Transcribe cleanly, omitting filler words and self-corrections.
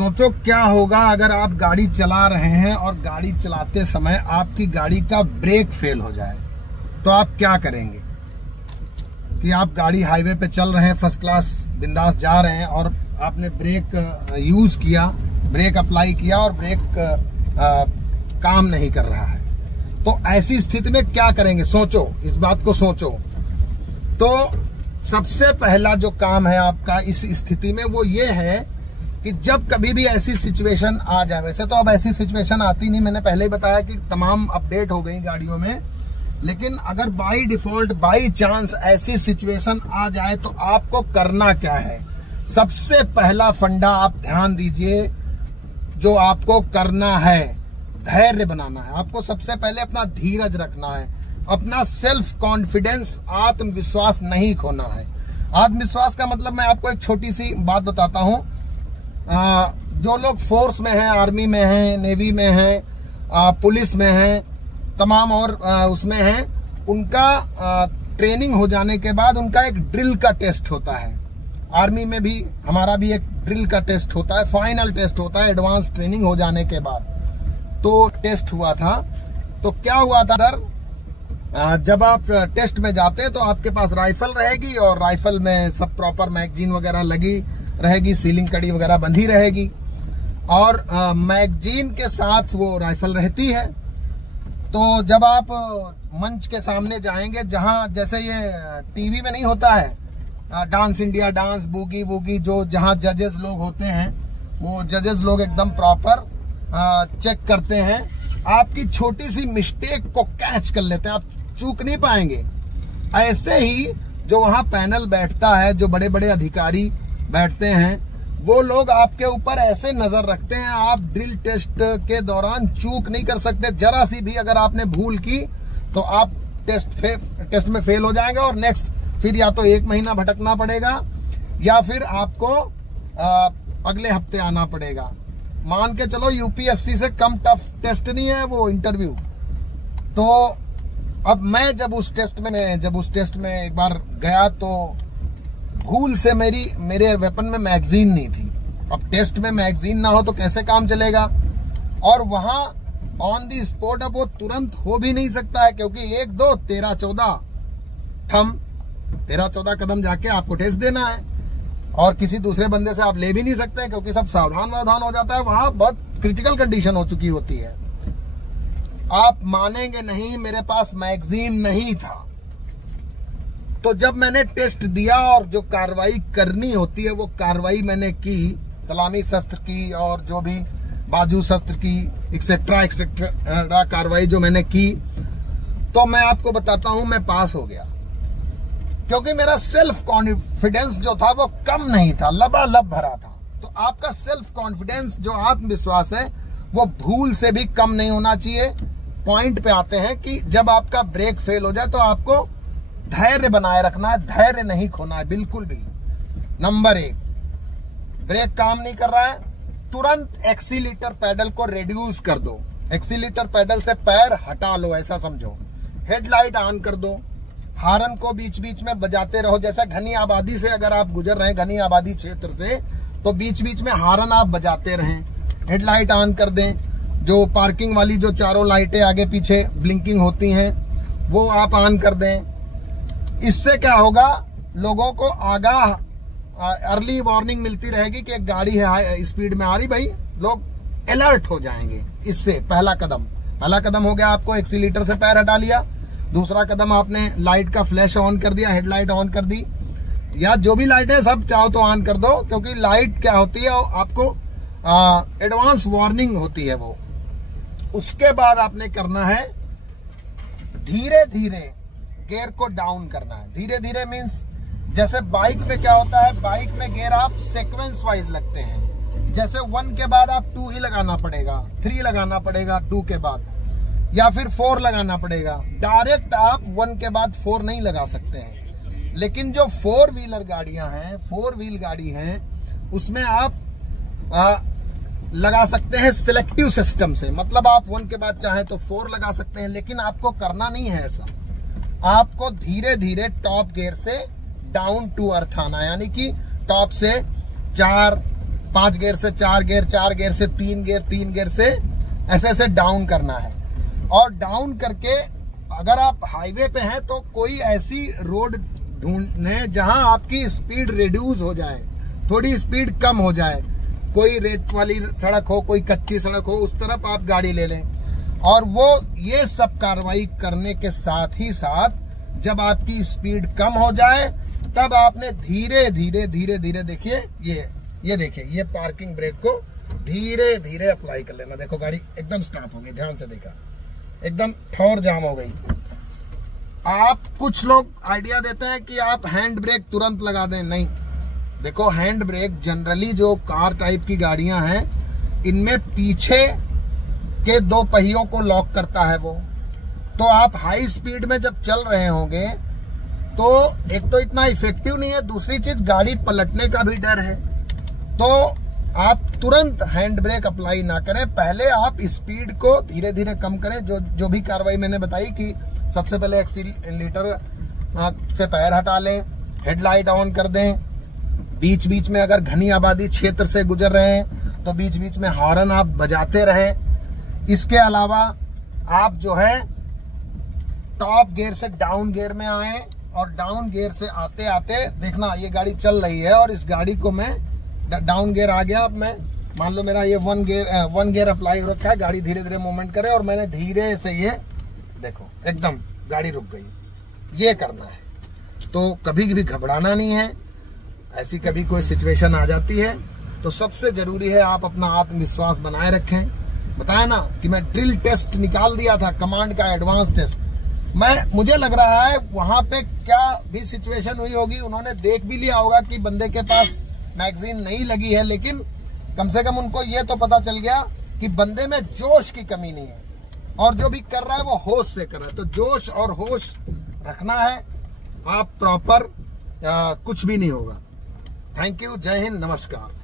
सोचो क्या होगा अगर आप गाड़ी चला रहे हैं और गाड़ी चलाते समय आपकी गाड़ी का ब्रेक फेल हो जाए, तो आप क्या करेंगे? कि आप गाड़ी हाईवे पे चल रहे हैं, फर्स्ट क्लास बिंदास जा रहे हैं और आपने ब्रेक यूज किया, ब्रेक अप्लाई किया और ब्रेक काम नहीं कर रहा है, तो ऐसी स्थिति में क्या करेंगे? सोचो, इस बात को सोचो। तो सबसे पहला जो काम है आपका इस स्थिति में वो ये है कि जब कभी भी ऐसी सिचुएशन आ जाए, वैसे तो अब ऐसी सिचुएशन आती नहीं, मैंने पहले ही बताया कि तमाम अपडेट हो गई गाड़ियों में, लेकिन अगर बाई डिफॉल्ट बाई चांस ऐसी सिचुएशन आ जाए तो आपको करना क्या है? सबसे पहला फंडा आप ध्यान दीजिए, जो आपको करना है धैर्य बनाना है। आपको सबसे पहले अपना धीरज रखना है, अपना सेल्फ कॉन्फिडेंस, आत्मविश्वास नहीं खोना है। आत्मविश्वास का मतलब मैं आपको एक छोटी सी बात बताता हूं। जो लोग फोर्स में हैं, आर्मी में हैं, नेवी में हैं, पुलिस में हैं, तमाम और उसमें हैं, उनका ट्रेनिंग हो जाने के बाद उनका एक ड्रिल का टेस्ट होता है। आर्मी में भी हमारा भी एक ड्रिल का टेस्ट होता है, फाइनल टेस्ट होता है एडवांस ट्रेनिंग हो जाने के बाद। तो टेस्ट हुआ था, तो क्या हुआ था सर, जब आप टेस्ट में जाते हैं तो आपके पास राइफल रहेगी और राइफल में सब प्रॉपर मैगजीन वगैरह लगी रहेगी, सीलिंग कड़ी वगैरह बंधी रहेगी और मैगजीन के साथ वो राइफल रहती है। तो जब आप मंच के सामने जाएंगे, जहां जैसे ये टीवी में नहीं होता है dance India dance, boogie woogie, जो जहां जजेस लोग होते हैं, वो जजेस लोग एकदम प्रॉपर चेक करते हैं, आपकी छोटी सी मिस्टेक को कैच कर लेते हैं, आप चूक नहीं पाएंगे। ऐसे ही जो वहां पैनल बैठता है, जो बड़े बड़े अधिकारी बैठते हैं, वो लोग आपके ऊपर ऐसे नजर रखते हैं, आप ड्रिल टेस्ट के दौरान चूक नहीं कर सकते। जरा सी भी अगर आपने भूल की तो आप टेस्ट में फेल हो जाएंगे और नेक्स्ट फिर या तो 1 महीना भटकना पड़ेगा या फिर आपको अगले हफ्ते आना पड़ेगा। मान के चलो यूपीएससी से कम टफ टेस्ट नहीं है वो इंटरव्यू। तो अब मैं जब उस टेस्ट में एक बार गया तो भूल से मेरे वेपन में मैगजीन नहीं थी। अब टेस्ट में मैगजीन ना हो तो कैसे काम चलेगा? और वहां ऑन दी स्पॉट अब वो तुरंत हो भी नहीं सकता है, क्योंकि 1 2 13 14 थम 13-14 कदम जाके आपको टेस्ट देना है और किसी दूसरे बंदे से आप ले भी नहीं सकते क्योंकि सब सावधान हो जाता है। वहां बहुत क्रिटिकल कंडीशन हो चुकी होती है। आप मानेंगे नहीं, मेरे पास मैगजीन नहीं था। तो जब मैंने टेस्ट दिया और जो कार्रवाई करनी होती है वो कार्रवाई मैंने की, सलामी शस्त्र की और जो भी बाजू शस्त्र की एक्सेट्रा कार्रवाई जो मैंने की, तो मैं आपको बताता हूं मैं पास हो गया, क्योंकि मेरा सेल्फ कॉन्फिडेंस जो था वो कम नहीं था, लबालब भरा था। तो आपका सेल्फ कॉन्फिडेंस, जो आत्मविश्वास है, वो भूल से भी कम नहीं होना चाहिए। पॉइंट पे आते हैं कि जब आपका ब्रेक फेल हो जाए तो आपको धैर्य बनाए रखना है, धैर्य नहीं खोना है बिल्कुल भी। नंबर 1, ब्रेक काम नहीं कर रहा है, तुरंत एक्सीलीटर पैडल को रिड्यूस कर दो। एक्सीलीटर पैडल से पैर हटा लो, ऐसा समझो। हेडलाइट ऑन कर दो, हारन को बीच बीच में बजाते रहो। जैसा घनी आबादी से अगर आप गुजर रहे हैं, घनी आबादी क्षेत्र से, तो बीच बीच में हारन आप बजाते रहें। हेडलाइट ऑन कर दें, जो पार्किंग वाली जो चारों लाइटें आगे पीछे ब्लिंकिंग होती हैं वो आप ऑन कर दें। इससे क्या होगा, लोगों को आगाह अर्ली वार्निंग मिलती रहेगी कि एक गाड़ी है हाई स्पीड में आ रही, भाई लोग अलर्ट हो जाएंगे। इससे पहला कदम हो गया, आपको एक्सीलीटर से पैर हटा लिया। दूसरा कदम, आपने लाइट का फ्लैश ऑन कर दिया, हेडलाइट ऑन कर दी, या जो भी लाइट है सब चाहो तो ऑन कर दो, क्योंकि लाइट क्या होती है, आपको एडवांस वार्निंग होती है वो। उसके बाद आपने करना है धीरे धीरे गियर को डाउन करना है। धीरे धीरे मीन्स जैसे बाइक में क्या होता है, बाइक में गियर आप सीक्वेंस वाइज लगते हैं। जैसे 1 के बाद आप 2 ही लगाना पड़ेगा, 3 लगाना पड़ेगा 2 के बाद, या फिर 4 लगाना पड़ेगा। डायरेक्ट आप 1 के बाद 4 नहीं लगा सकते हैं। लेकिन जो 4 व्हीलर गाड़ियां हैं, 4 व्हील गाड़ी हैं, उसमें आप लगा सकते हैं सिलेक्टिव सिस्टम से। मतलब आप 1 के बाद चाहे तो 4 लगा सकते हैं, लेकिन आपको करना नहीं है ऐसा। आपको धीरे धीरे टॉप गियर से डाउन टू अर्थ आना, यानी कि टॉप से 4, 5 गियर से 4 गियर, 4 गियर से 3 गियर, 3 गियर से ऐसे ऐसे डाउन करना है। और डाउन करके अगर आप हाईवे पे हैं तो कोई ऐसी रोड ढूंढें जहां आपकी स्पीड रिड्यूस हो जाए, थोड़ी स्पीड कम हो जाए। कोई रेत वाली सड़क हो, कोई कच्ची सड़क हो, उस तरफ आप गाड़ी ले लें। और वो ये सब कार्रवाई करने के साथ ही साथ जब आपकी स्पीड कम हो जाए तब आपने धीरे धीरे धीरे धीरे, देखिए ये देखिए, ये पार्किंग ब्रेक को धीरे धीरे अप्लाई कर लेना। देखो गाड़ी एकदम स्टॉप हो गई, ध्यान से देखा, एकदम ठोर जाम हो गई। आप कुछ लोग आइडिया देते हैं कि आप हैंड ब्रेक तुरंत लगा दें, नहीं। देखो हैंड ब्रेक जनरली जो कार टाइप की गाड़ियां हैं इनमें पीछे के 2 पहियों को लॉक करता है वो। तो आप हाई स्पीड में जब चल रहे होंगे तो एक तो इतना इफेक्टिव नहीं है, दूसरी चीज गाड़ी पलटने का भी डर है। तो आप तुरंत हैंड ब्रेक अप्लाई ना करें, पहले आप स्पीड को धीरे धीरे कम करें। जो भी कार्रवाई मैंने बताई कि सबसे पहले एक्सीलरेटर से पैर हटा लें, हेडलाइट ऑन कर दें, बीच बीच में अगर घनी आबादी क्षेत्र से गुजर रहे हैं तो बीच बीच में हॉर्न आप बजाते रहें। इसके अलावा आप जो है टॉप गियर से डाउन गियर में आए और डाउन गियर से आते आते देखना ये गाड़ी चल रही है और इस गाड़ी को मैं डाउन गियर आ गया। अब मैं मान लो मेरा ये 1 गियर अप्लाई हो रखा है, गाड़ी धीरे धीरे मूवमेंट करे और मैंने धीरे से ये देखो एकदम गाड़ी रुक गई। ये करना है। तो कभी भी घबराना नहीं है। ऐसी कभी कोई सिचुएशन आ जाती है तो सबसे जरूरी है आप अपना आत्मविश्वास बनाए रखें। बताया ना कि मैं ड्रिल टेस्ट निकाल दिया था, कमांड का एडवांस टेस्ट। मुझे लग रहा है वहां पे क्या भी सिचुएशन हुई होगी, उन्होंने देख भी लिया होगा कि बंदे के पास मैगजीन नहीं लगी है, लेकिन कम से कम उनको ये तो पता चल गया कि बंदे में जोश की कमी नहीं है और जो भी कर रहा है वो होश से कर रहा है। तो जोश और होश रखना है, आप प्रॉपर कुछ भी नहीं होगा। थैंक यू, जय हिंद, नमस्कार।